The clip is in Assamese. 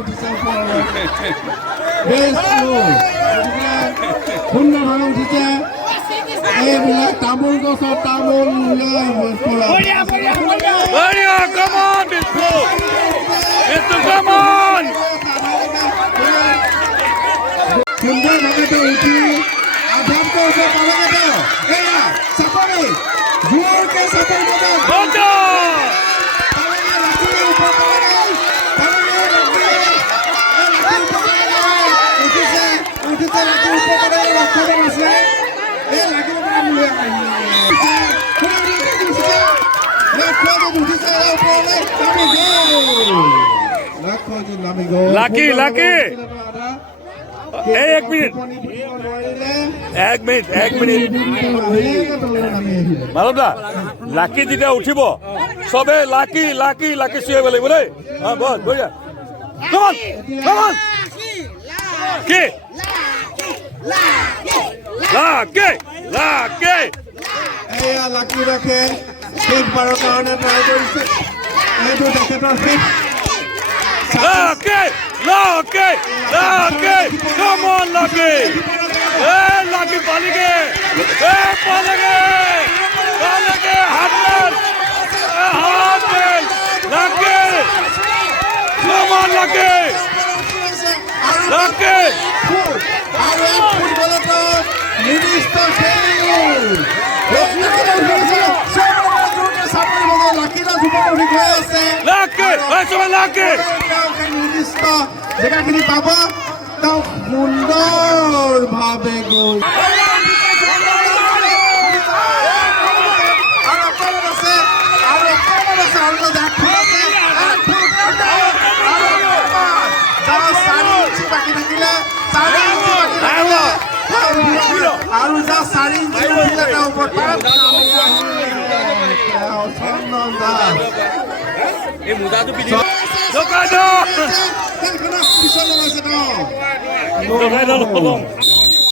উঠিছে ওপৰলৈ সুন্দৰভাৱে উঠিছে এইবিলাক তামোল গছৰ তামোল সুন্দৰভাৱে উঠি আধাম কৰিছে পালকেতে এয়া চাপৰি জোৰকে চাপৰি লাকি লাকি এক মিনিট মানৱদা লাকি যেতিয়া উঠিব চবে লাকি লাকি লাকি চিঞৰিব লাগিব দেই বস বঢ়িয়া কি লাকি লাকি এয়া লাকি ৰাখে শেষবাৰৰ কাৰণে ট্ৰাই কৰিছে এইটো তেখেতৰ শেষ Lucky! Lucky! Lucky! Come on, Lucky! Hey, Lucky, Palige! Hey, Palige! Palige! Hardman! Hardman! Lucky! Come on, Lucky! Lucky! Lucky! Let's go, Lucky! জেগাখিনি পাব তেওঁ সুন্দৰভাৱে গ'ল আৰু অকণমান আছে বাকী থাকিলে আৰু যা 4 ইঞ্চি উঠিলে তেওঁ ওপৰত Jokai